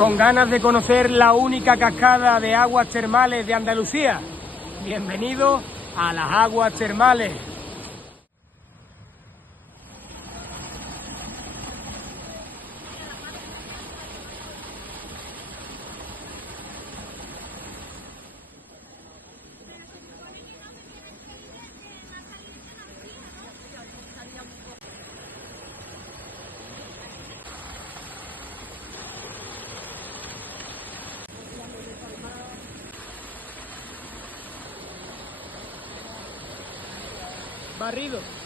¿Con ganas de conocer la única cascada de aguas termales de Andalucía? Bienvenido a las aguas termales. Barrido.